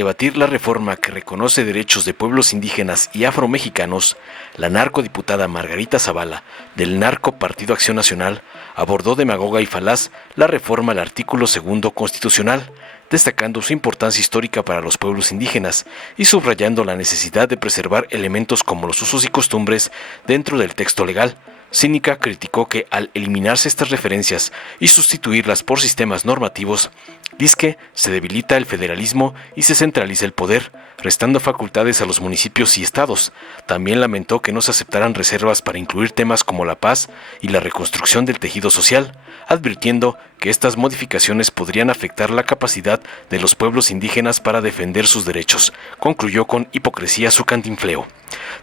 debatir la reforma que reconoce derechos de pueblos indígenas y afromexicanos, la narcodiputada Margarita Zavala, del Narco Partido Acción Nacional, abordó demagoga y falaz la reforma al artículo 2 constitucional, destacando su importancia histórica para los pueblos indígenas y subrayando la necesidad de preservar elementos como los usos y costumbres dentro del texto legal. Cínica criticó que al eliminarse estas referencias y sustituirlas por sistemas normativos, dizque se debilita el federalismo y se centraliza el poder, restando facultades a los municipios y estados. También lamentó que no se aceptaran reservas para incluir temas como la paz y la reconstrucción del tejido social, advirtiendo que estas modificaciones podrían afectar la capacidad de los pueblos indígenas para defender sus derechos. Concluyó con hipocresía su cantinfleo.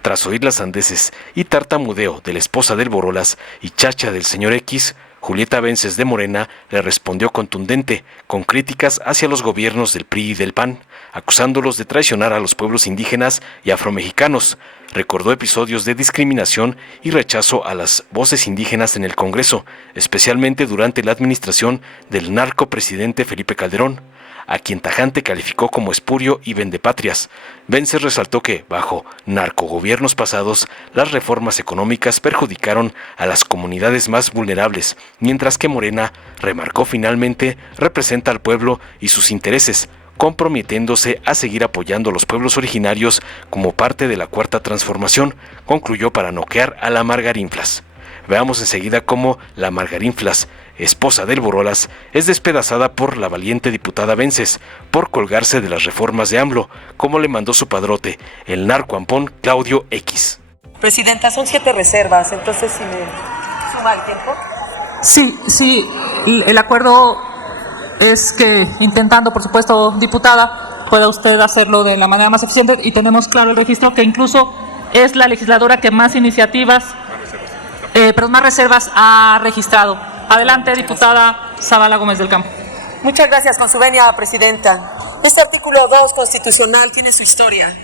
Tras oír las sandeces y tartamudeo de la esposa del Borolas y chacha del señor X, Julieta Vences de Morena le respondió contundente, con críticas hacia los gobiernos del PRI y del PAN, acusándolos de traicionar a los pueblos indígenas y afromexicanos. Recordó episodios de discriminación y rechazo a las voces indígenas en el Congreso, especialmente durante la administración del narcopresidente Felipe Calderón, a quien tajante calificó como espurio y vendepatrias. Vences resaltó que, bajo narcogobiernos pasados, las reformas económicas perjudicaron a las comunidades más vulnerables, mientras que Morena, remarcó finalmente, representa al pueblo y sus intereses, comprometiéndose a seguir apoyando a los pueblos originarios como parte de la Cuarta Transformación, concluyó para noquear a la Margarinflas. Veamos enseguida cómo la Margarinflas, esposa del Borolas, es despedazada por la valiente diputada Vences por colgarse de las reformas de AMLO, como le mandó su padrote, el narcoampón Claudio X. Presidenta, son 7 reservas, entonces si me suma el tiempo. Sí, el acuerdo es que, intentando, por supuesto, diputada, pueda usted hacerlo de la manera más eficiente, y tenemos claro el registro que incluso es la legisladora que más iniciativas, más reservas ha registrado. Adelante, diputada Zavala Gómez del Campo. Muchas gracias, con su venia, Presidenta. Este artículo 2 constitucional tiene su historia,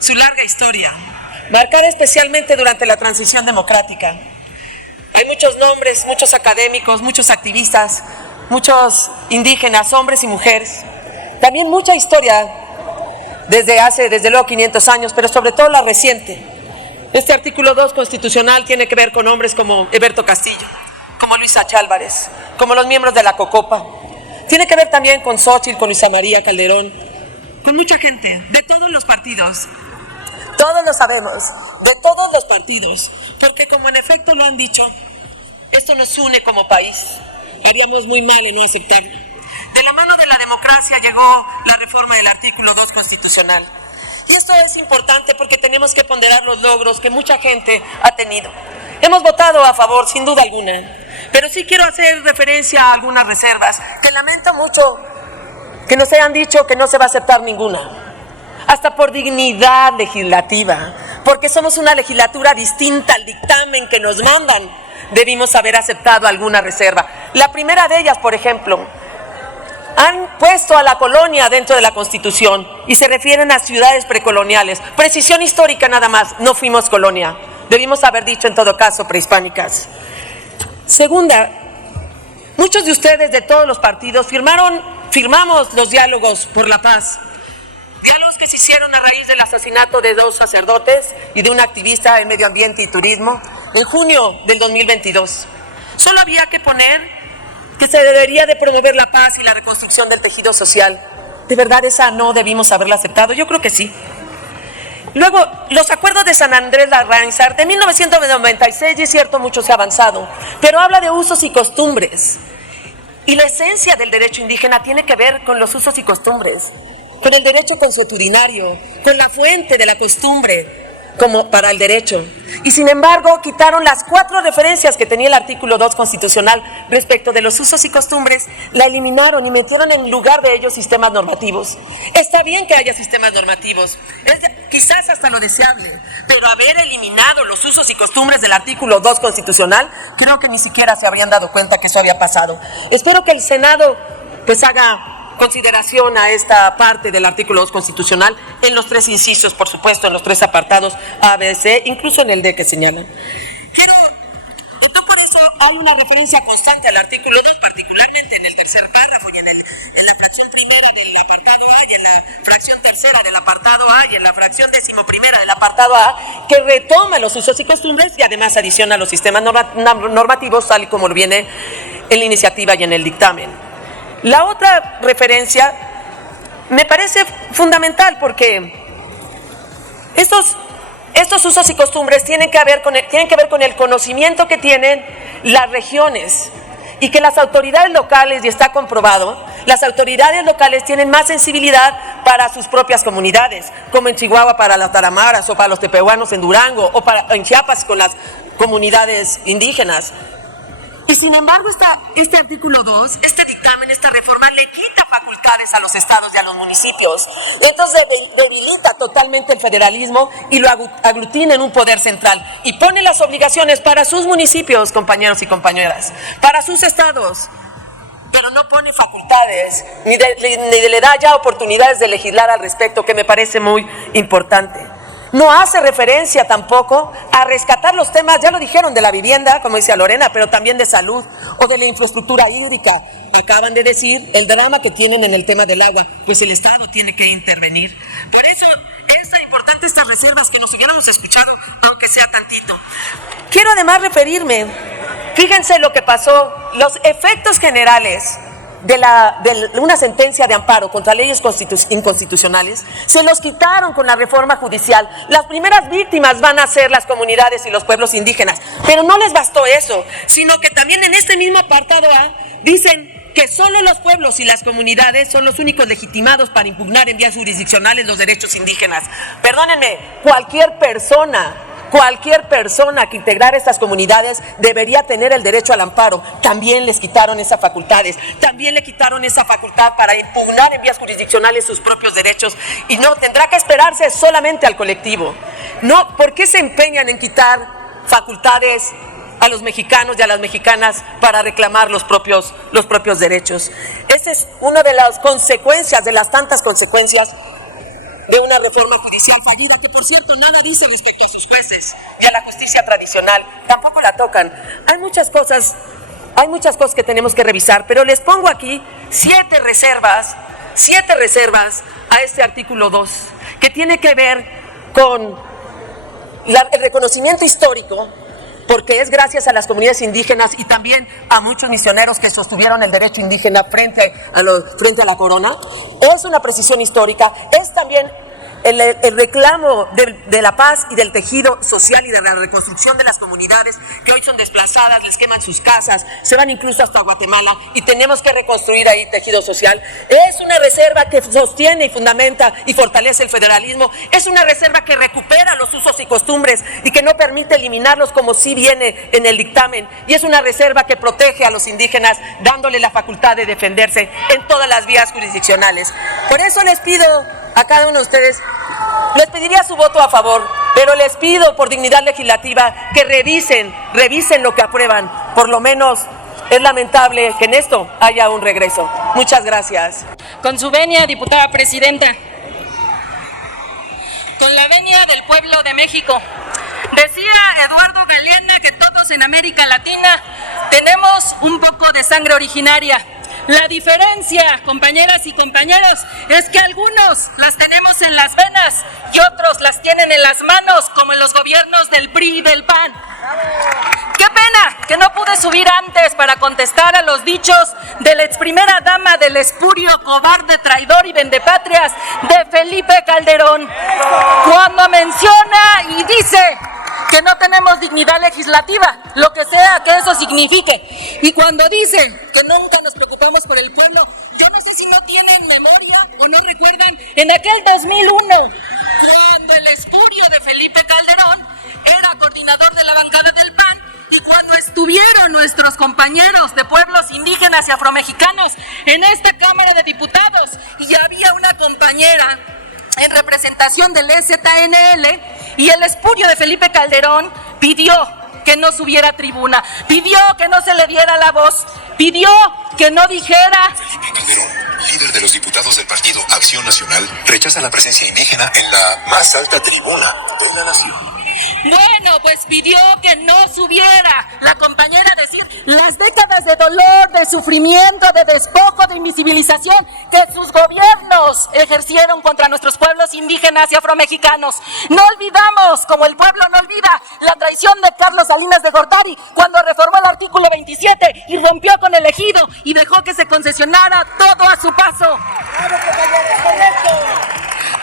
su larga historia, marcada especialmente durante la transición democrática. Hay muchos nombres, muchos académicos, muchos activistas, muchos indígenas, hombres y mujeres. También mucha historia desde luego 500 años, pero sobre todo la reciente. Este artículo 2 constitucional tiene que ver con hombres como Eberto Castillo, como Luisa Álvarez, como los miembros de la COCOPA. Tiene que ver también con Xóchitl, con Luisa María Calderón, con mucha gente de todos los partidos. Todos lo sabemos, de todos los partidos, porque como en efecto lo han dicho, esto nos une como país. Haríamos muy mal en no aceptarlo. De la mano de la democracia llegó la reforma del artículo 2 constitucional. Y esto es importante porque tenemos que ponderar los logros que mucha gente ha tenido. Hemos votado a favor, sin duda alguna, pero sí quiero hacer referencia a algunas reservas, que lamento mucho que nos hayan dicho que no se va a aceptar ninguna, hasta por dignidad legislativa, porque somos una legislatura distinta al dictamen que nos mandan. Debimos haber aceptado alguna reserva. La primera de ellas, por ejemplo, han puesto a la colonia dentro de la Constitución y se refieren a ciudades precoloniales. Precisión histórica nada más, no fuimos colonia. Debimos haber dicho en todo caso prehispánicas. Segunda, muchos de ustedes de todos los partidos firmamos los diálogos por la paz. Diálogos que se hicieron a raíz del asesinato de 2 sacerdotes y de un activista en medio ambiente y turismo en junio del 2022. Solo había que poner que se debería de promover la paz y la reconstrucción del tejido social. ¿De verdad esa no debimos haberla aceptado? Yo creo que sí. Luego, los acuerdos de San Andrés Larrainzar de 1996, y es cierto, mucho se ha avanzado, pero habla de usos y costumbres. Y la esencia del derecho indígena tiene que ver con los usos y costumbres, con el derecho consuetudinario, con la fuente de la costumbre como para el derecho. Y sin embargo, quitaron las 4 referencias que tenía el artículo 2 constitucional respecto de los usos y costumbres, la eliminaron y metieron en lugar de ellos sistemas normativos. Está bien que haya sistemas normativos, quizás hasta lo deseable, pero haber eliminado los usos y costumbres del artículo 2 constitucional, creo que ni siquiera se habrían dado cuenta que eso había pasado. Espero que el Senado pues haga consideración a esta parte del artículo 2 constitucional en los 3 incisos, por supuesto, en los 3 apartados A, B, C, incluso en el D que señalan. Pero no por eso hay una referencia constante al artículo 2, particularmente en el tercer párrafo y en la fracción primera del apartado A y en la fracción tercera tercera del apartado A y en la fracción 11ª del apartado A, que retoma los usos y costumbres y además adiciona los sistemas normativos tal y como viene en la iniciativa y en el dictamen. La otra referencia me parece fundamental porque estos usos y costumbres tienen que ver con el conocimiento que tienen las regiones y que las autoridades locales, y está comprobado, las autoridades locales tienen más sensibilidad para sus propias comunidades, como en Chihuahua para las taramaras o para los tepehuanos en Durango o en Chiapas con las comunidades indígenas. Y sin embargo, este artículo 2, este dictamen, esta reforma le quita facultades a los estados y a los municipios. Entonces debilita totalmente el federalismo y lo aglutina en un poder central y pone las obligaciones para sus municipios, compañeros y compañeras, para sus estados, pero no pone facultades ni le da ya oportunidades de legislar al respecto, que me parece muy importante. No hace referencia tampoco a rescatar los temas, ya lo dijeron, de la vivienda, como decía Lorena, pero también de salud o de la infraestructura hídrica. Acaban de decir el drama que tienen en el tema del agua, pues el Estado tiene que intervenir. Por eso es tan importante estas reservas, que nos hubiéramos escuchado, aunque sea tantito. Quiero además referirme, fíjense lo que pasó, los efectos generales de una sentencia de amparo contra leyes inconstitucionales, se los quitaron con la reforma judicial. Las primeras víctimas van a ser las comunidades y los pueblos indígenas, pero no les bastó eso, sino que también en este mismo apartado A dicen que solo los pueblos y las comunidades son los únicos legitimados para impugnar en vías jurisdiccionales los derechos indígenas. Perdónenme, cualquier persona que integrara estas comunidades debería tener el derecho al amparo. También les quitaron esas facultades, también le quitaron esa facultad para impugnar en vías jurisdiccionales sus propios derechos, y no tendrá que esperarse solamente al colectivo. No, ¿por qué se empeñan en quitar facultades a los mexicanos y a las mexicanas para reclamar los propios derechos? Esa es una de las consecuencias, de las tantas consecuencias de una reforma judicial fallida, que por cierto nada dice respecto a sus jueces y a la justicia tradicional, tampoco la tocan. Hay muchas cosas que tenemos que revisar, pero les pongo aquí 7 reservas a este artículo 2, que tiene que ver con el reconocimiento histórico, porque es gracias a las comunidades indígenas y también a muchos misioneros que sostuvieron el derecho indígena frente a la corona. Es una precisión histórica, es también el reclamo de la paz y del tejido social y de la reconstrucción de las comunidades que hoy son desplazadas, les queman sus casas, se van incluso hasta Guatemala y tenemos que reconstruir ahí tejido social. Es una reserva que sostiene y fundamenta y fortalece el federalismo, es una reserva que recupera los usos y costumbres y que no permite eliminarlos como sí viene en el dictamen, y es una reserva que protege a los indígenas dándole la facultad de defenderse en todas las vías jurisdiccionales. Por eso les pido a cada uno de ustedes, les pediría su voto a favor, pero les pido por dignidad legislativa que revisen lo que aprueban. Por lo menos es lamentable que en esto haya un regreso. Muchas gracias. Con su venia, diputada presidenta. Con la venia del pueblo de México. Decía Eduardo Galeana que todos en América Latina tenemos un poco de sangre originaria. La diferencia, compañeras y compañeros, es que algunos las tenemos en las venas y otros las tienen en las manos, como en los gobiernos del PRI y del PAN. ¡Qué pena que no pude subir antes para contestar a los dichos de la ex primera dama del espurio, cobarde, traidor y vendepatrias de Felipe Calderón, cuando menciona y dice que no tenemos dignidad legislativa, lo que sea que eso signifique, y cuando dicen que nunca nos preocupamos por el pueblo, yo no sé si no tienen memoria o no recuerdan en aquel 2001, cuando el espurio de Felipe Calderón era coordinador de la bancada del PAN, y cuando estuvieron nuestros compañeros de pueblos indígenas y afromexicanos en esta Cámara de Diputados, y había una compañera en representación del EZNL, y el espurio de Felipe Calderón pidió que no subiera a tribuna, pidió que no se le diera la voz, pidió que no dijera. Felipe Calderón, líder de los diputados del Partido Acción Nacional, rechaza la presencia indígena en la más alta tribuna de la nación. Bueno, pues pidió que no subiera la compañera a decir las décadas de dolor, de sufrimiento, de despojo, de invisibilización que sus gobiernos ejercieron contra nuestros pueblos indígenas y afromexicanos. No olvidamos, como el pueblo no olvida, la traición de Carlos Salinas de Gortari cuando reformó el artículo 27 y rompió con el ejido y dejó que se concesionara todo a su paso.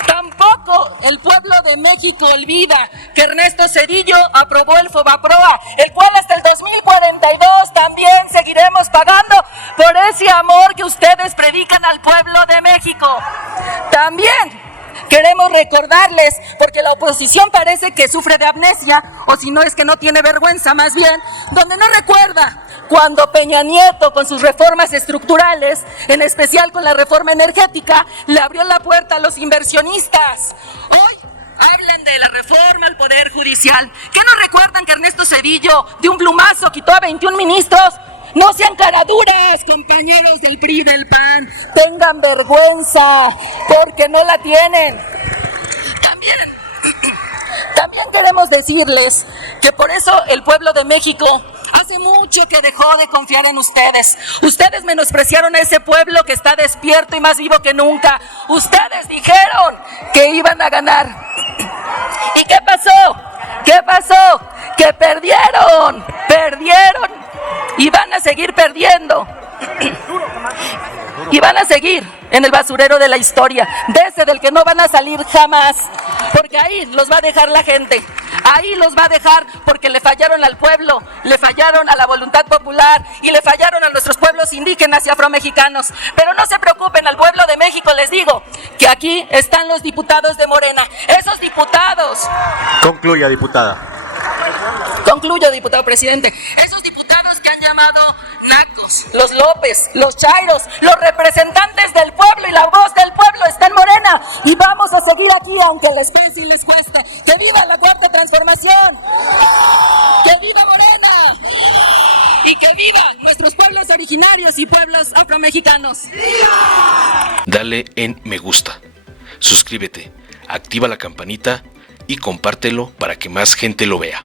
Tampoco el pueblo de México olvida que Ernesto Zedillo aprobó el Fobaproa, el cual hasta el 2042 también seguiremos pagando por ese amor que ustedes predican al pueblo de México. También queremos recordarles, porque la oposición parece que sufre de amnesia, o si no es que no tiene vergüenza más bien, donde no recuerda cuando Peña Nieto con sus reformas estructurales, en especial con la reforma energética, le abrió la puerta a los inversionistas. Hoy hablan de la reforma al Poder Judicial. ¿Qué no recuerdan que Ernesto Zedillo de un plumazo quitó a 21 ministros? No sean caraduras, compañeros del PRI y del PAN. Tengan vergüenza, porque no la tienen. También queremos decirles que por eso el pueblo de México hace mucho que dejó de confiar en ustedes. Ustedes menospreciaron a ese pueblo que está despierto y más vivo que nunca. Ustedes dijeron que iban a ganar. ¿Y qué pasó? ¿Qué pasó? Que perdieron. Y van a seguir perdiendo. Y van a seguir en el basurero de la historia, de ese del que no van a salir jamás, porque ahí los va a dejar la gente, ahí los va a dejar porque le fallaron al pueblo, le fallaron a la voluntad popular y le fallaron a nuestros pueblos indígenas y afromexicanos. Pero no se preocupen, al pueblo de México les digo que aquí están los diputados de Morena, esos diputados. Concluya, diputada. Concluyo, diputado presidente. Esos diputados que han llamado nacos, los López, los Chairos, los representantes del pueblo y la voz del pueblo está en Morena. Y vamos a seguir aquí aunque les pese y les cueste. ¡Que viva la Cuarta Transformación! ¡Que viva Morena! ¡Y que vivan nuestros pueblos originarios y pueblos afromexicanos! Dale en me gusta, suscríbete, activa la campanita y compártelo para que más gente lo vea.